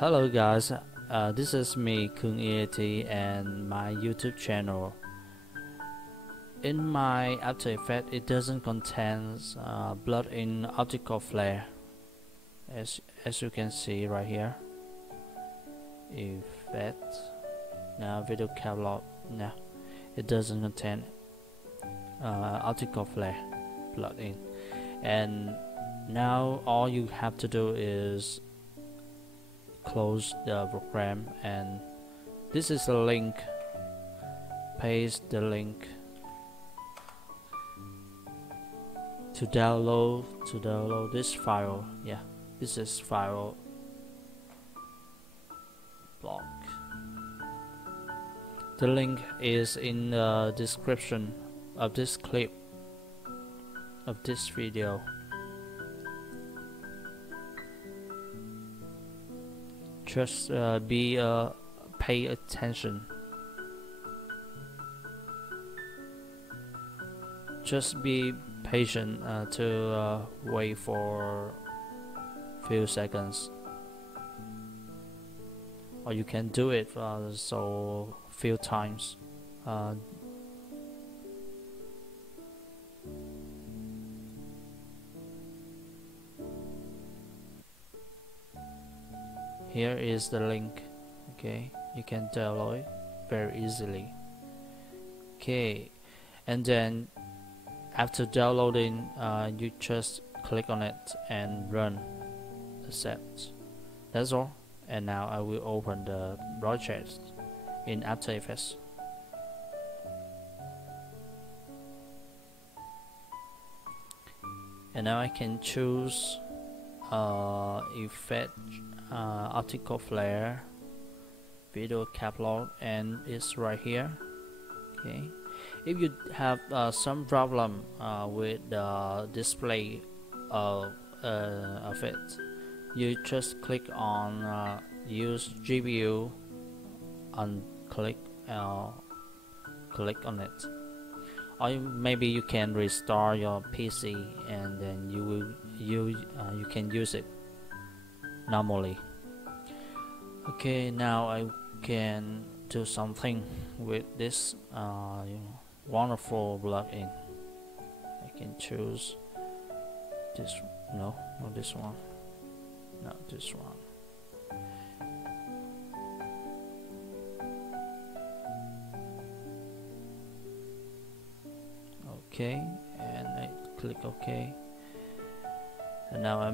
Hello guys, this is me, Cuong EiT, and my YouTube channel. In my After Effects, it doesn't contain built-in optical flare, as you can see right here. Effect, now video catalog. Now it doesn't contain optical flare plugin, and now all you have to do is close the program, and this is the link. Paste the link to download this file. Yeah, this is file block. The link is in the description of this clip of this video. Just pay attention. Just be patient to wait for few seconds, or you can do it so few times. Here is the link. Okay, you can download it very easily. Okay, and then after downloading, you just click on it and run. Accept. That's all. And now I will open the project in After Effects. And now I can choose effect, optical flare, video catalog, and it's right here. Okay, if you have some problem with the display of it, you just click on use GPU and click on it, or maybe you can restore your PC and then you can use it normally. Okay, now I can do something with this wonderful plugin. I can choose this. No, not this one. Not this one. Okay, and I click OK. And now I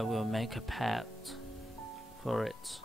will make a path for it.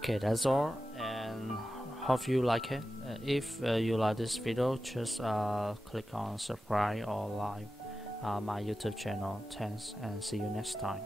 Okay, that's all, and hope you like it. If you like this video, just click on subscribe or like my YouTube channel. Thanks, and see you next time.